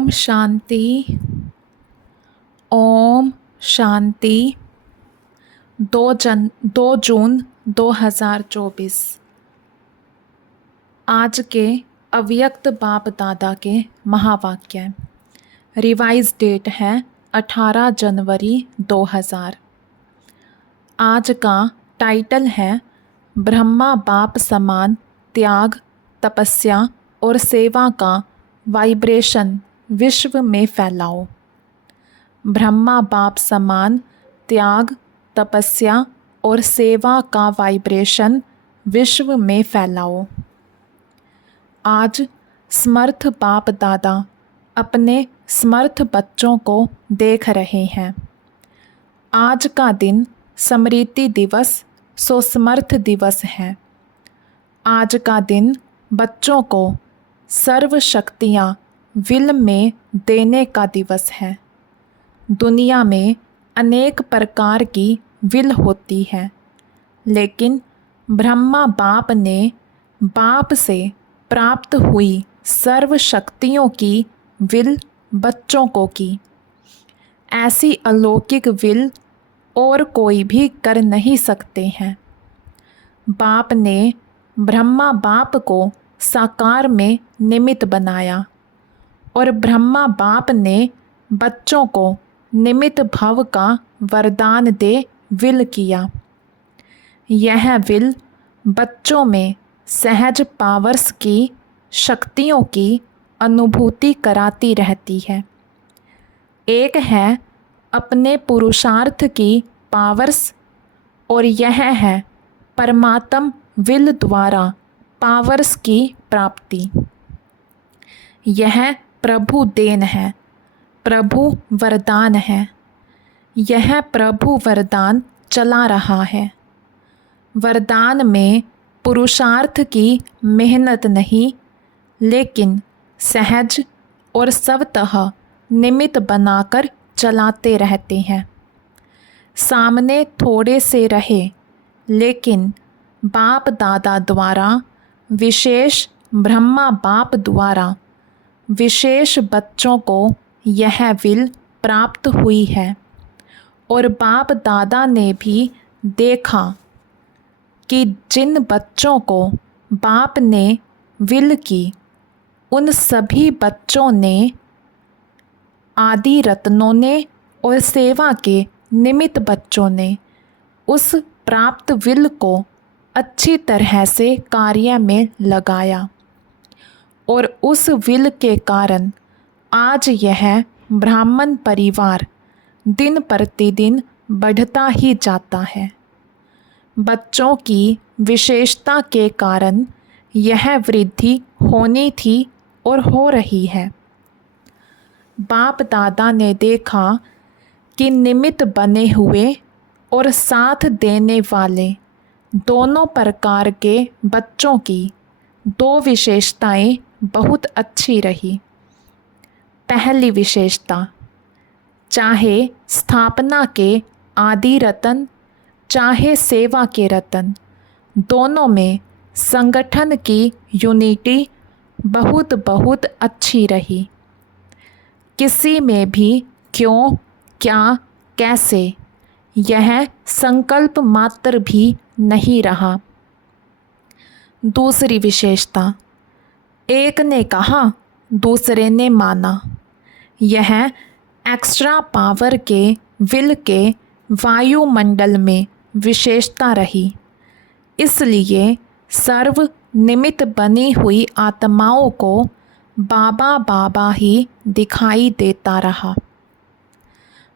ओम शांति। ओम शांति। 2 जून 2024। आज के अव्यक्त बाप दादा के महावाक्य। रिवाइज डेट है 18 जनवरी 2000। आज का टाइटल है ब्रह्मा बाप समान त्याग, तपस्या और सेवा का वाइब्रेशन विश्व में फैलाओ। ब्रह्मा बाप समान त्याग, तपस्या और सेवा का वाइब्रेशन विश्व में फैलाओ। आज समर्थ बाप दादा अपने समर्थ बच्चों को देख रहे हैं। आज का दिन स्मृति दिवस सुसमर्थ दिवस है। आज का दिन बच्चों को सर्व शक्तियाँ विल में देने का दिवस है। दुनिया में अनेक प्रकार की विल होती है, लेकिन ब्रह्मा बाप ने बाप से प्राप्त हुई सर्व शक्तियों की विल बच्चों को की। ऐसी अलौकिक विल और कोई भी कर नहीं सकते हैं। बाप ने ब्रह्मा बाप को साकार में निमित्त बनाया और ब्रह्मा बाप ने बच्चों को निमित्त भव का वरदान दे विल किया। यह विल बच्चों में सहज पावर्स की शक्तियों की अनुभूति कराती रहती है। एक है अपने पुरुषार्थ की पावर्स और यह है परमात्म विल द्वारा पावर्स की प्राप्ति। यह प्रभु देन है, प्रभु वरदान है। यह प्रभु वरदान चला रहा है। वरदान में पुरुषार्थ की मेहनत नहीं, लेकिन सहज और स्वतः निमित्त बनाकर चलाते रहते हैं। सामने थोड़े से रहे, लेकिन बाप दादा द्वारा विशेष ब्रह्मा बाप द्वारा विशेष बच्चों को यह विल प्राप्त हुई है। और बाप दादा ने भी देखा कि जिन बच्चों को बाप ने विल की, उन सभी बच्चों ने, आदि रत्नों ने और सेवा के निमित्त बच्चों ने उस प्राप्त विल को अच्छी तरह से कार्य में लगाया। और उस विल के कारण आज यह ब्राह्मण परिवार दिन प्रतिदिन बढ़ता ही जाता है। बच्चों की विशेषता के कारण यह वृद्धि होनी थी और हो रही है। बाप दादा ने देखा कि निमित्त बने हुए और साथ देने वाले दोनों प्रकार के बच्चों की दो विशेषताएं बहुत अच्छी रही। पहली विशेषता, चाहे स्थापना के आदि रतन, चाहे सेवा के रतन, दोनों में संगठन की यूनिटी बहुत बहुत अच्छी रही। किसी में भी क्यों, क्या, कैसे, यह संकल्प मात्र भी नहीं रहा। दूसरी विशेषता, एक ने कहा, दूसरे ने माना। यह एक्स्ट्रा पावर के विल के वायुमंडल में विशेषता रही। इसलिए सर्व निमित्त बनी हुई आत्माओं को बाबा बाबा ही दिखाई देता रहा।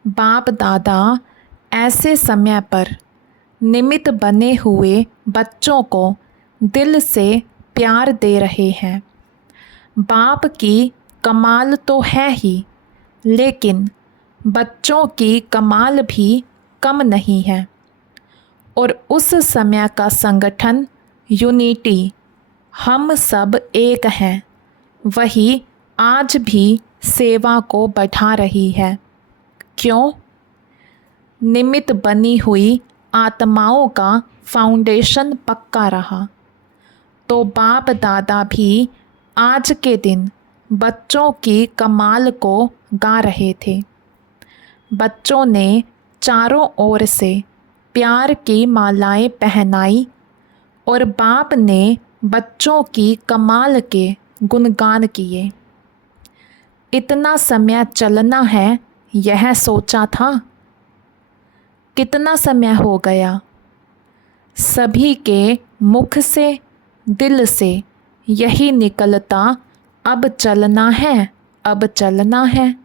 बाप दादा ऐसे समय पर निमित्त बने हुए बच्चों को दिल से प्यार दे रहे हैं। बाप की कमाल तो है ही, लेकिन बच्चों की कमाल भी कम नहीं है। और उस समय का संगठन, यूनिटी, हम सब एक हैं, वही आज भी सेवा को बढ़ा रही है। क्यों? निमित्त बनी हुई आत्माओं का फाउंडेशन पक्का रहा। तो बाप दादा भी आज के दिन बच्चों की कमाल को गा रहे थे। बच्चों ने चारों ओर से प्यार की मालाएं पहनाई और बाप ने बच्चों की कमाल के गुणगान किए। इतना समय चलना है, यह सोचा था। कितना समय हो गया। सभी के मुख से, दिल से यही निकलता, अब चलना है, अब चलना है।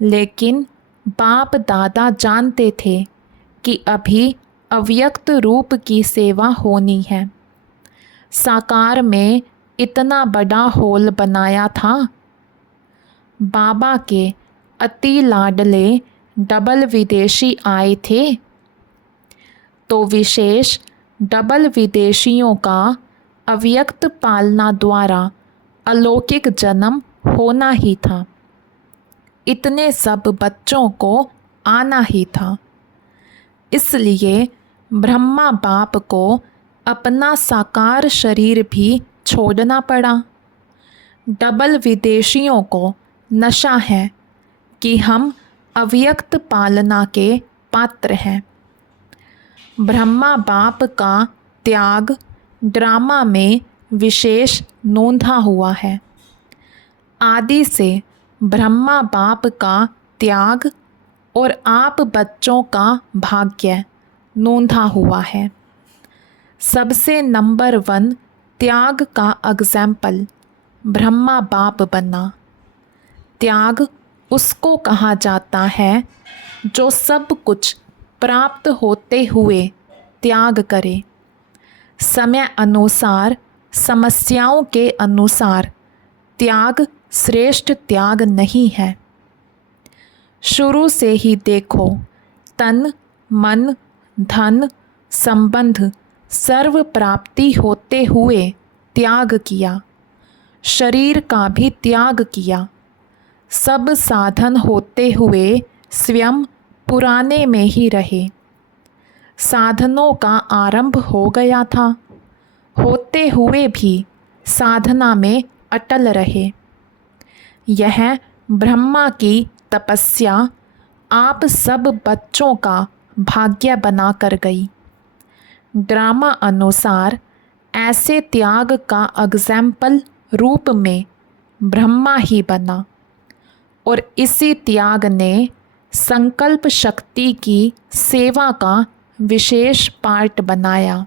लेकिन बाप दादा जानते थे कि अभी अव्यक्त रूप की सेवा होनी है। साकार में इतना बड़ा हॉल बनाया था। बाबा के अति लाडले डबल विदेशी आए थे, तो विशेष डबल विदेशियों का अव्यक्त पालना द्वारा अलौकिक जन्म होना ही था। इतने सब बच्चों को आना ही था। इसलिए ब्रह्मा बाप को अपना साकार शरीर भी छोड़ना पड़ा। डबल विदेशियों को नशा है कि हम अव्यक्त पालना के पात्र हैं। ब्रह्मा बाप का त्याग ड्रामा में विशेष नोंधा हुआ है। आदि से ब्रह्मा बाप का त्याग और आप बच्चों का भाग्य नोंधा हुआ है। सबसे नंबर 1 त्याग का एग्जाम्पल ब्रह्मा बाप बना। त्याग उसको कहा जाता है जो सब कुछ प्राप्त होते हुए त्याग करे। समय अनुसार, समस्याओं के अनुसार त्याग श्रेष्ठ त्याग नहीं है। शुरू से ही देखो, तन मन धन संबंध सर्व प्राप्ति होते हुए त्याग किया। शरीर का भी त्याग किया। सब साधन होते हुए स्वयं पुराने में ही रहे। साधनों का आरंभ हो गया था, होते हुए भी साधना में अटल रहे। यह ब्रह्मा की तपस्या आप सब बच्चों का भाग्य बना कर गई। ड्रामा अनुसार ऐसे त्याग का एग्जाम्पल रूप में ब्रह्मा ही बना और इसी त्याग ने संकल्प शक्ति की सेवा का विशेष पार्ट बनाया।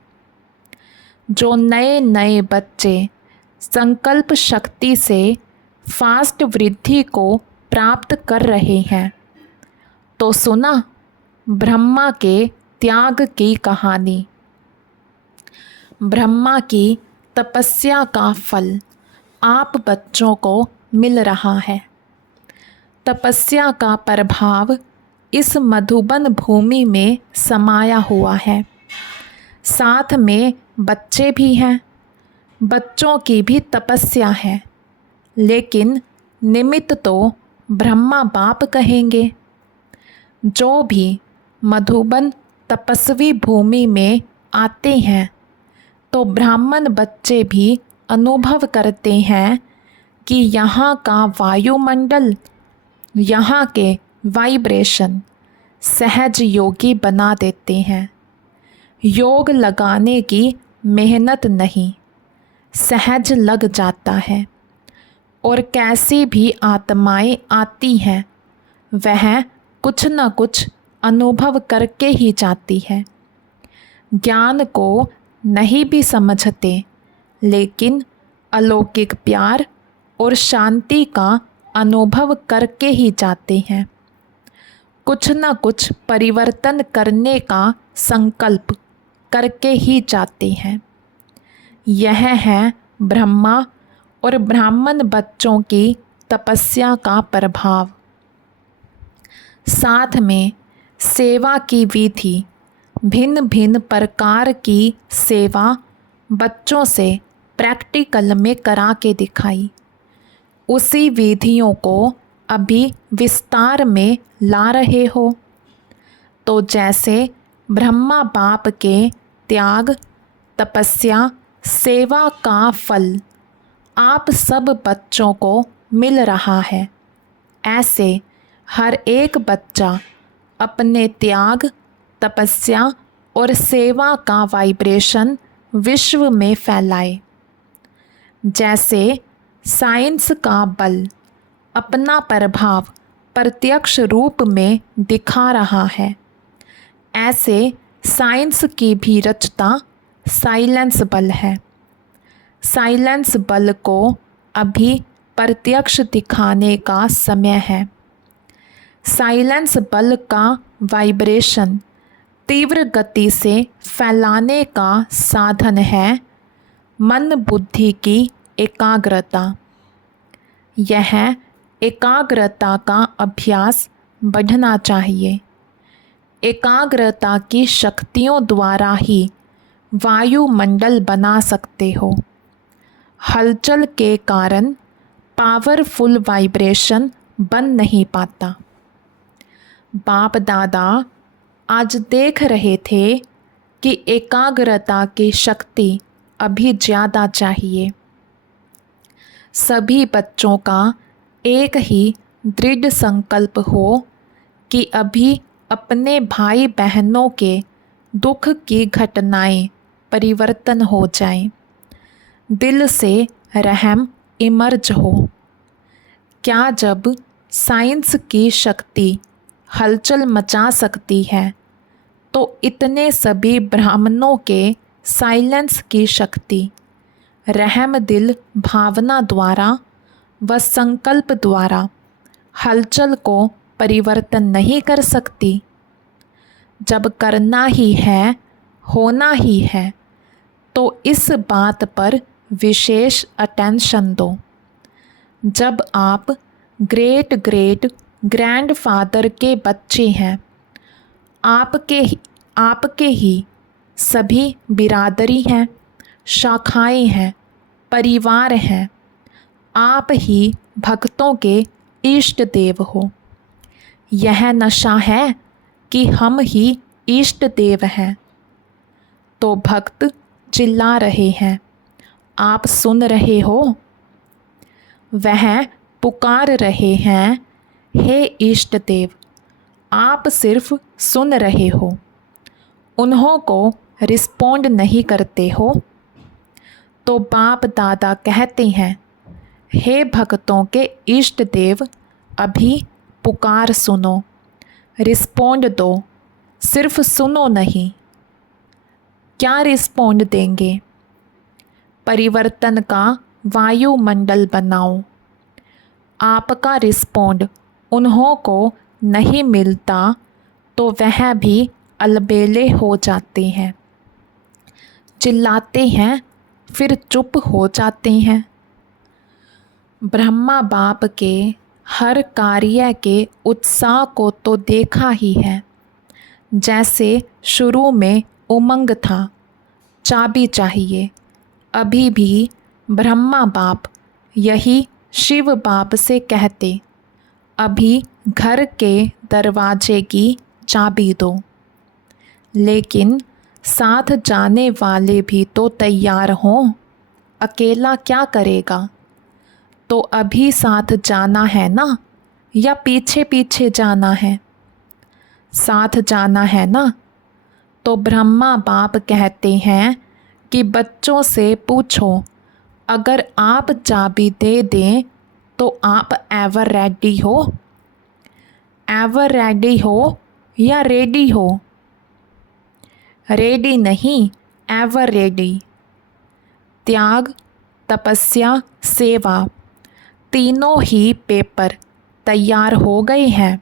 जो नए नए बच्चे संकल्प शक्ति से फास्ट वृद्धि को प्राप्त कर रहे हैं, तो सुना ब्रह्मा के त्याग की कहानी। ब्रह्मा की तपस्या का फल आप बच्चों को मिल रहा है। तपस्या का प्रभाव इस मधुबन भूमि में समाया हुआ है। साथ में बच्चे भी हैं। बच्चों की भी तपस्या है, लेकिन निमित्त तो ब्रह्मा बाप कहेंगे। जो भी मधुबन तपस्वी भूमि में आते हैं, तो ब्राह्मण बच्चे भी अनुभव करते हैं कि यहाँ का वायुमंडल, यहाँ के वाइब्रेशन सहज योगी बना देते हैं। योग लगाने की मेहनत नहीं, सहज लग जाता है। और कैसी भी आत्माएं आती हैं, वह कुछ न कुछ अनुभव करके ही जाती है। ज्ञान को नहीं भी समझते, लेकिन अलौकिक प्यार और शांति का अनुभव करके ही जाते हैं। कुछ न कुछ परिवर्तन करने का संकल्प करके ही जाते हैं। यह है ब्रह्मा और ब्राह्मण बच्चों की तपस्या का प्रभाव। साथ में सेवा की विधि, भिन्न भिन्न प्रकार की सेवा बच्चों से प्रैक्टिकल में करा के दिखाई। उसी विधियों को अभी विस्तार में ला रहे हो। तो जैसे ब्रह्मा बाप के त्याग, तपस्या, सेवा का फल आप सब बच्चों को मिल रहा है। ऐसे हर एक बच्चा अपने त्याग, तपस्या और सेवा का वाइब्रेशन विश्व में फैलाए। जैसे साइंस का बल अपना प्रभाव प्रत्यक्ष रूप में दिखा रहा है, ऐसे साइंस की भी रचना साइलेंस बल है। साइलेंस बल को अभी प्रत्यक्ष दिखाने का समय है। साइलेंस बल का वाइब्रेशन तीव्र गति से फैलाने का साधन है मन बुद्धि की एकाग्रता। यह एकाग्रता का अभ्यास बढ़ना चाहिए। एकाग्रता की शक्तियों द्वारा ही वायुमंडल बना सकते हो। हलचल के कारण पावरफुल वाइब्रेशन बन नहीं पाता। बाप दादा आज देख रहे थे कि एकाग्रता की शक्ति अभी ज़्यादा चाहिए। सभी बच्चों का एक ही दृढ़ संकल्प हो कि अभी अपने भाई बहनों के दुख की घटनाएं परिवर्तन हो जाएं। दिल से रहम इमर्ज हो। क्या जब साइंस की शक्ति हलचल मचा सकती है, तो इतने सभी ब्राह्मणों के साइलेंस की शक्ति रहम दिल भावना द्वारा व संकल्प द्वारा हलचल को परिवर्तन नहीं कर सकती। जब करना ही है, होना ही है, तो इस बात पर विशेष अटेंशन दो। जब आप ग्रेट ग्रेट ग्रैंडफादर के बच्चे हैं, आपके ही सभी बिरादरी हैं, शाखाएं हैं, परिवार हैं। आप ही भक्तों के इष्ट देव हो। यह नशा है कि हम ही इष्ट देव हैं। तो भक्त चिल्ला रहे हैं, आप सुन रहे हो? वह पुकार रहे हैं, हे इष्ट देव, आप सिर्फ सुन रहे हो, उन्हों को रिस्पोंड नहीं करते हो। तो बाप दादा कहते हैं, हे भक्तों के इष्ट देव, अभी पुकार सुनो, रिस्पोंड दो, सिर्फ सुनो नहीं। क्या रिस्पोंड देंगे? परिवर्तन का वायुमंडल बनाओ। आपका रिस्पोंड उन्हों को नहीं मिलता तो वह भी अलबेले हो जाते हैं, चिल्लाते हैं, फिर चुप हो जाते हैं। ब्रह्मा बाप के हर कार्य के उत्साह को तो देखा ही है। जैसे शुरू में उमंग था, चाबी चाहिए, अभी भी ब्रह्मा बाप यही शिव बाप से कहते, अभी घर के दरवाजे की चाबी दो। लेकिन साथ जाने वाले भी तो तैयार हों। अकेला क्या करेगा? तो अभी साथ जाना है ना, या पीछे पीछे जाना है? साथ जाना है ना। तो ब्रह्मा बाप कहते हैं कि बच्चों से पूछो, अगर आप चाबी दे दें तो आप एवर रेडी हो? एवर रेडी हो या रेडी हो? रेडी नहीं, एवर रेडी। त्याग, तपस्या, सेवा, तीनों ही पेपर तैयार हो गए हैं।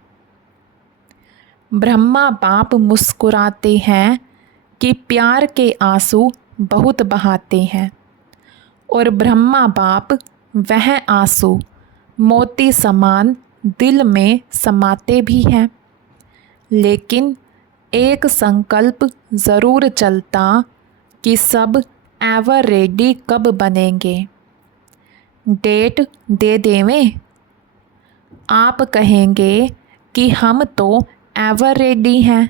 ब्रह्मा बाप मुस्कुराते हैं कि प्यार के आंसू बहुत बहाते हैं, और ब्रह्मा बाप वह आंसू मोती समान दिल में समाते भी हैं। लेकिन एक संकल्प ज़रूर चलता कि सब एवर रेडी कब बनेंगे। डेट दे देवें? आप कहेंगे कि हम तो एवर रेडी हैं,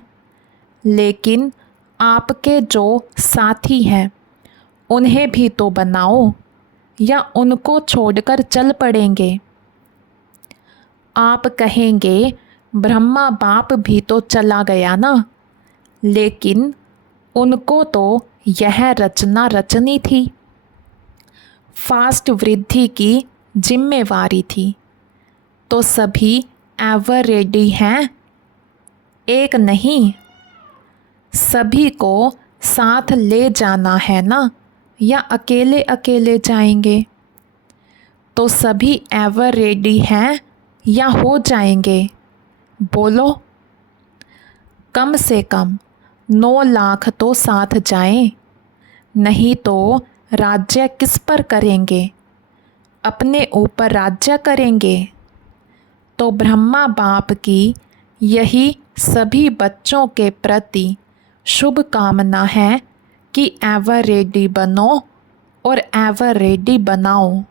लेकिन आपके जो साथी हैं उन्हें भी तो बनाओ, या उनको छोड़कर चल पड़ेंगे। आप कहेंगे ब्रह्मा बाप भी तो चला गया ना, लेकिन उनको तो यह रचना रचनी थी, फास्ट वृद्धि की जिम्मेवारी थी। तो सभी एवर रेडी हैं, एक नहीं। सभी को साथ ले जाना है ना, या अकेले अकेले जाएंगे? तो सभी एवर रेडी हैं या हो जाएंगे? बोलो। कम से कम 9 लाख तो साथ जाएं, नहीं तो राज्य किस पर करेंगे? अपने ऊपर राज्य करेंगे। तो ब्रह्मा बाप की यही सभी बच्चों के प्रति शुभ कामना है कि एवर रेडी बनो और एवर रेडी बनाओ।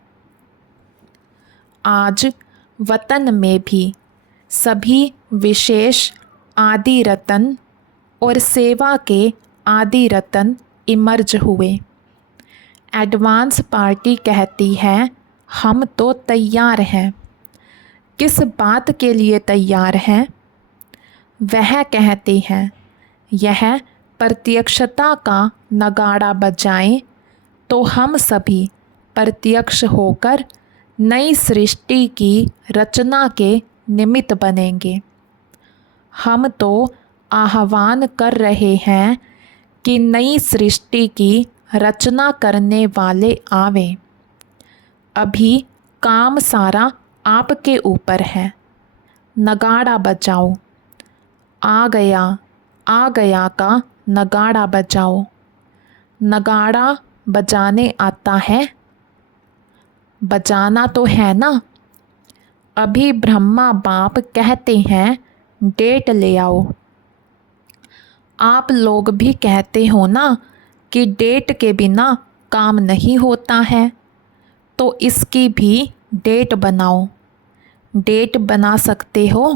आज वतन में भी सभी विशेष आदि रतन और सेवा के आदि रतन इमर्ज हुए। एडवांस पार्टी कहती है हम तो तैयार हैं। किस बात के लिए तैयार हैं? वह कहते हैं यह प्रत्यक्षता का नगाड़ा बजाएं तो हम सभी प्रत्यक्ष होकर नई सृष्टि की रचना के निमित्त बनेंगे। हम तो आह्वान कर रहे हैं कि नई सृष्टि की रचना करने वाले आवें। अभी काम सारा आपके ऊपर है। नगाड़ा बजाओ, आ गया का नगाड़ा बजाओ। नगाड़ा बजाने आता है? बजाना तो है ना। अभी ब्रह्मा बाप कहते हैं डेट ले आओ। आप लोग भी कहते हो ना कि डेट के बिना काम नहीं होता है, तो इसकी भी डेट बनाओ। डेट बना सकते हो?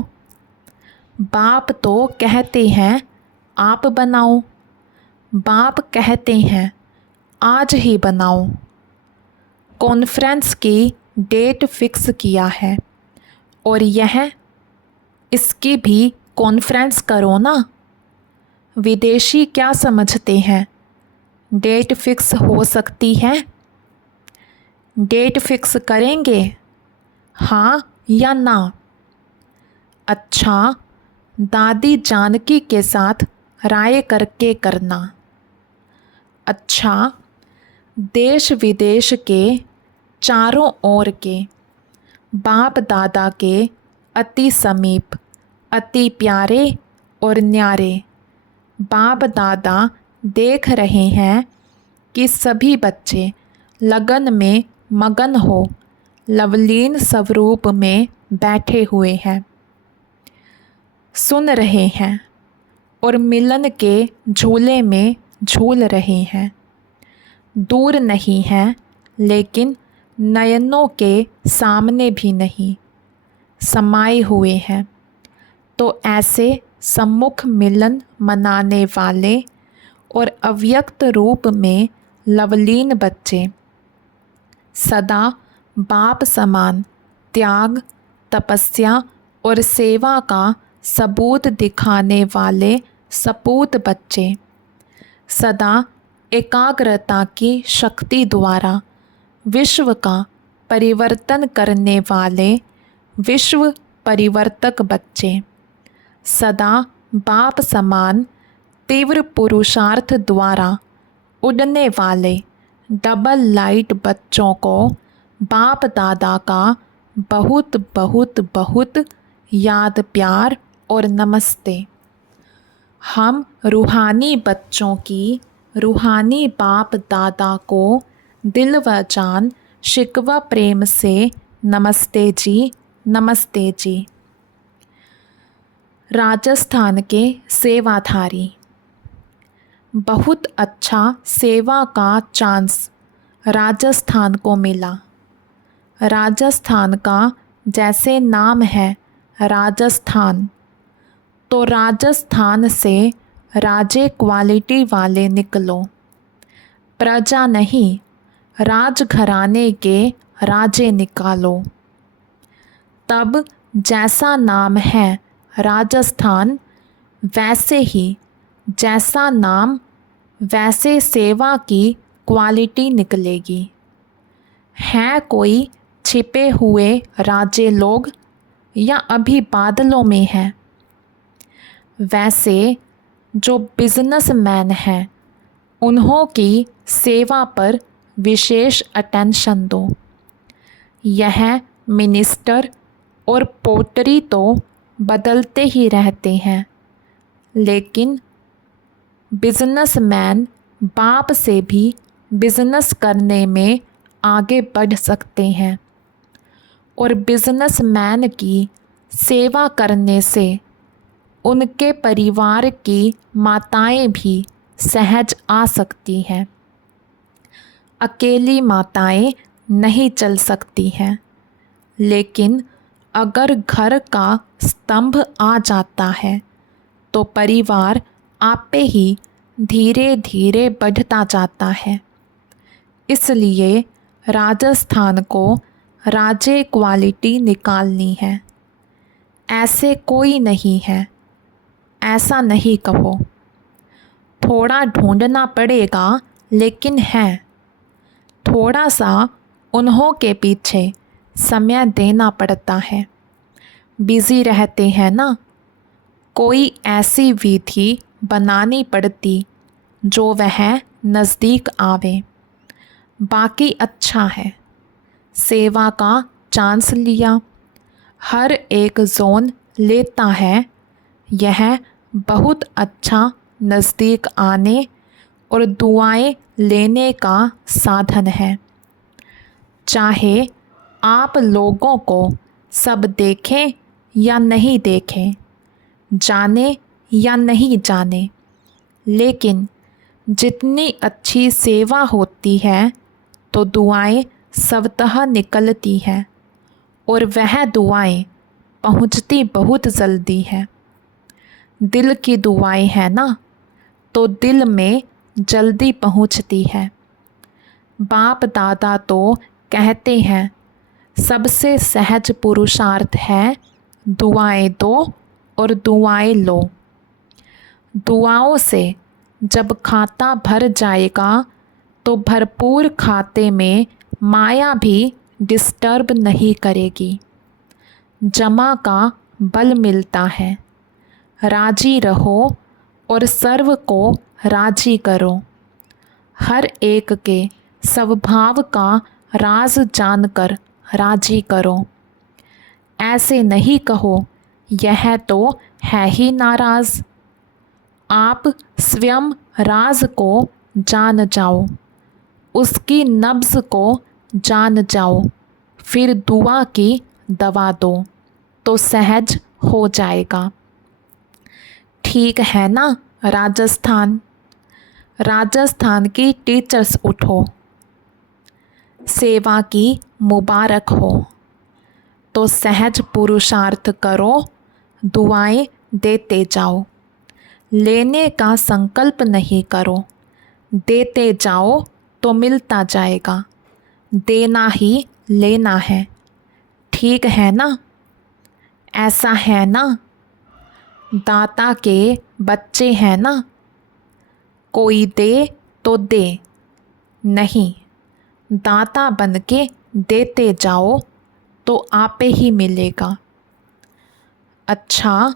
बाप तो कहते हैं आप बनाओ। बाप कहते हैं आज ही बनाओ। कॉन्फ्रेंस की डेट फिक्स किया है और इसकी भी कॉन्फ्रेंस करो ना। विदेशी क्या समझते हैं डेट फिक्स हो सकती है? डेट फिक्स करेंगे, हाँ या ना? अच्छा, दादी जानकी के साथ राय करके करना। अच्छा, देश विदेश के चारों ओर के बाप दादा के अति समीप, अति प्यारे और न्यारे बाप दादा देख रहे हैं कि सभी बच्चे लगन में मगन हो लवलीन स्वरूप में बैठे हुए हैं, सुन रहे हैं और मिलन के झूले में झूल रहे हैं। दूर नहीं है लेकिन नयनों के सामने भी नहीं, समाये हुए हैं। तो ऐसे सम्मुख मिलन मनाने वाले और अव्यक्त रूप में लवलीन बच्चे सदा बाप समान त्याग, तपस्या और सेवा का सबूत दिखाने वाले सपूत बच्चे सदा एकाग्रता की शक्ति द्वारा विश्व का परिवर्तन करने वाले विश्व परिवर्तक बच्चे सदा बाप समान तीव्र पुरुषार्थ द्वारा उड़ने वाले डबल लाइट बच्चों को बाप दादा का बहुत बहुत बहुत याद प्यार और नमस्ते। हम रूहानी बच्चों की रूहानी बाप दादा को दिल व जान शिकवा प्रेम से नमस्ते जी, नमस्ते जी। राजस्थान के सेवाधारी। बहुत अच्छा सेवा का चांस राजस्थान को मिला। राजस्थान का जैसे नाम है राजस्थान, तो राजस्थान से राजे क्वालिटी वाले निकलो। प्रजा नहीं, राजघराने के राजे निकालो। तब जैसा नाम है राजस्थान, वैसे ही जैसा नाम वैसे सेवा की क्वालिटी निकलेगी। हैं कोई छिपे हुए राजे लोग, या अभी बादलों में हैं? वैसे जो बिजनेसमैन हैं उन्हों की सेवा पर विशेष अटेंशन दो। यह मिनिस्टर और पोटरी तो बदलते ही रहते हैं, लेकिन बिजनेसमैन बाप से भी बिजनेस करने में आगे बढ़ सकते हैं, और बिजनेसमैन की सेवा करने से उनके परिवार की माताएं भी सहज आ सकती हैं। अकेली माताएं नहीं चल सकती हैं, लेकिन अगर घर का स्तंभ आ जाता है तो परिवार आपे ही धीरे धीरे बढ़ता जाता है। इसलिए राजस्थान को राजे क्वालिटी निकालनी है। ऐसे कोई नहीं है, ऐसा नहीं कहो। थोड़ा ढूंढना पड़ेगा, लेकिन है। थोड़ा सा उन्हों के पीछे समय देना पड़ता है। बिज़ी रहते हैं ना, कोई ऐसी विधि बनानी पड़ती जो वह नज़दीक आवे। बाकी अच्छा है, सेवा का चांस लिया, हर एक जोन लेता है। यह बहुत अच्छा नज़दीक आने और दुआएं लेने का साधन है। चाहे आप लोगों को सब देखें या नहीं देखें, जाने या नहीं जाने, लेकिन जितनी अच्छी सेवा होती है तो दुआएं स्वतः निकलती हैं, और वह दुआएं पहुंचती बहुत जल्दी है। दिल की दुआएं है ना, तो दिल में जल्दी पहुंचती है। बाप दादा तो कहते हैं सबसे सहज पुरुषार्थ है दुआएं दो और दुआएं लो। दुआओं से जब खाता भर जाएगा तो भरपूर खाते में माया भी डिस्टर्ब नहीं करेगी। जमा का बल मिलता है। राजी रहो और सर्व को राजी करो। हर एक के स्वभाव का राज जानकर राजी करो। ऐसे नहीं कहो यह तो है ही नाराज़। आप स्वयं राज को जान जाओ, उसकी नब्ज़ को जान जाओ, फिर दुआ की दवा दो तो सहज हो जाएगा। ठीक है ना राजस्थान? राजस्थान की टीचर्स उठो, सेवा की मुबारक हो। तो सहज पुरुषार्थ करो, दुआएं देते जाओ। लेने का संकल्प नहीं करो, देते जाओ तो मिलता जाएगा। देना ही लेना है, ठीक है ना? ऐसा है ना? दाता के बच्चे हैं ना, कोई दे तो दे, नहीं दाता बन के देते जाओ तो आपे ही मिलेगा। अच्छा,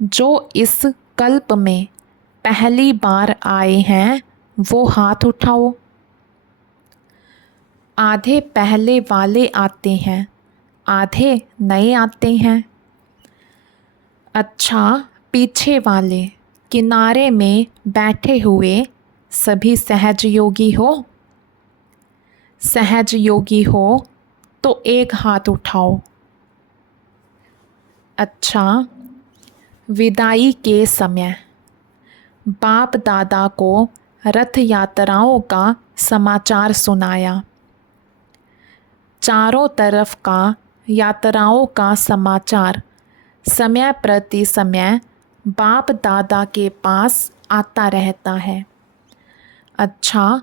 जो इस कल्प में पहली बार आए हैं वो हाथ उठाओ। आधे पहले वाले आते हैं, आधे नए आते हैं। अच्छा, पीछे वाले किनारे में बैठे हुए सभी सहज योगी हो? सहज योगी हो तो एक हाथ उठाओ। अच्छा, विदाई के समय बाप दादा को रथ यात्राओं का समाचार सुनाया। चारों तरफ का यात्राओं का समाचार समय प्रति समय बाप दादा के पास आता रहता है। अच्छा,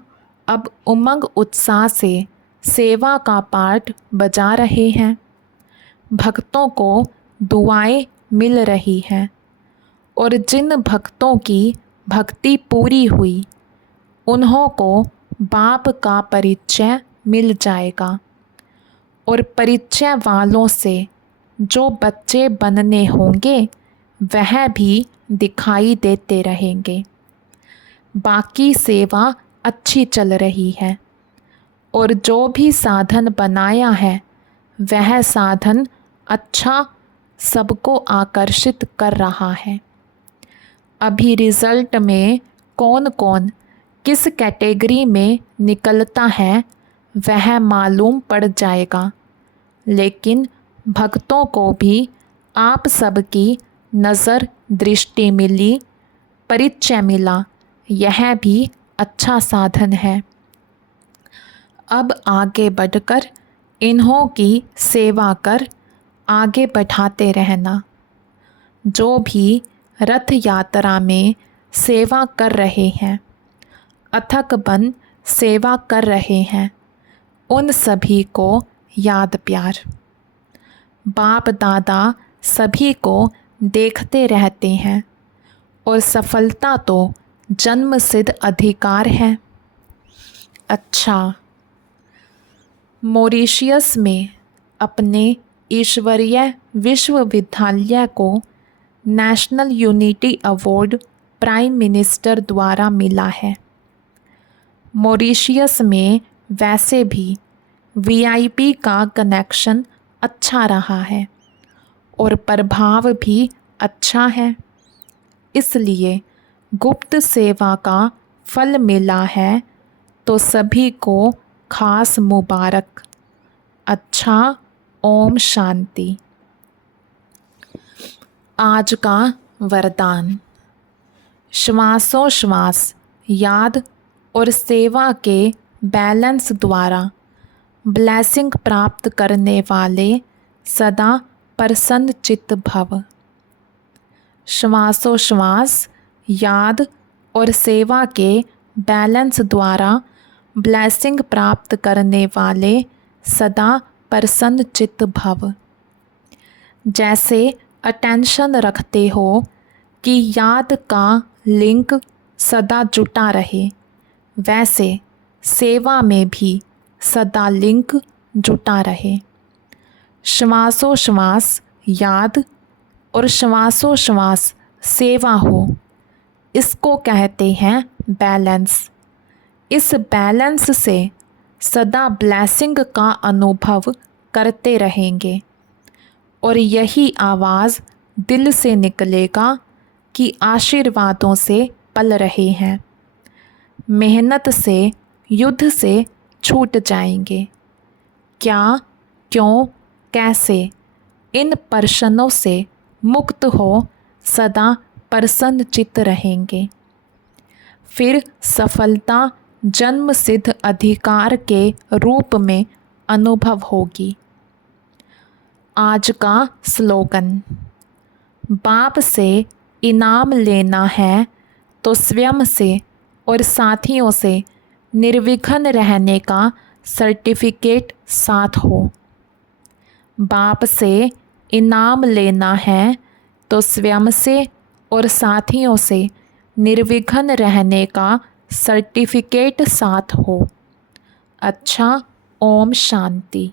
अब उमंग उत्साह से सेवा का पाठ बजा रहे हैं। भक्तों को दुआएं मिल रही हैं और जिन भक्तों की भक्ति पूरी हुई उन्हों को बाप का परिचय मिल जाएगा और परिचय वालों से जो बच्चे बनने होंगे वह भी दिखाई देते रहेंगे। बाकी सेवा अच्छी चल रही है और जो भी साधन बनाया है वह साधन अच्छा सबको आकर्षित कर रहा है। अभी रिज़ल्ट में कौन कौन किस कैटेगरी में निकलता है वह मालूम पड़ जाएगा, लेकिन भक्तों को भी आप सबकी नज़र दृष्टि मिली, परिचय मिला, यह भी अच्छा साधन है। अब आगे बढ़कर इन्हों की सेवा कर आगे बढ़ाते रहना। जो भी रथ यात्रा में सेवा कर रहे हैं, अथक बन सेवा कर रहे हैं, उन सभी को याद प्यार। बाप दादा सभी को देखते रहते हैं और सफलता तो जन्म सिद्ध अधिकार है। अच्छा, मॉरिशस में अपने ईश्वरीय विश्वविद्यालय को national unity award prime minister द्वारा मिला है। मॉरिशस में वैसे भी वीआईपी का कनेक्शन अच्छा रहा है और प्रभाव भी अच्छा है, इसलिए गुप्त सेवा का फल मिला है तो सभी को खास मुबारक। अच्छा, ओम शांति। आज का वरदान। श्वासोश्वास याद और सेवा के बैलेंस द्वारा ब्लेसिंग प्राप्त करने वाले सदा प्रसन्न चित्त भव। श्वासोश्वास याद और सेवा के बैलेंस द्वारा ब्लेसिंग प्राप्त करने वाले सदा प्रसन्न चित्त भव। जैसे अटेंशन रखते हो कि याद का लिंक सदा जुटा रहे, वैसे सेवा में भी सदा लिंक जुटा रहे। श्वासोश्वास याद और श्वासोश्वास सेवा हो, इसको कहते हैं बैलेंस। इस बैलेंस से सदा ब्लेसिंग का अनुभव करते रहेंगे और यही आवाज़ दिल से निकलेगा कि आशीर्वादों से पल रहे हैं। मेहनत से, युद्ध से छूट जाएंगे। क्या, क्यों, कैसे, इन प्रश्नों से मुक्त हो सदा प्रसन्न चित्त रहेंगे। फिर सफलता जन्म सिद्ध अधिकार के रूप में अनुभव होगी। आज का स्लोगन। बाप से इनाम लेना है तो स्वयं से और साथियों से निर्विघ्न रहने का सर्टिफिकेट साथ हो। बाप से इनाम लेना है तो स्वयं से और साथियों से निर्विघ्न रहने का सर्टिफिकेट साथ हो। अच्छा, ओम शांति।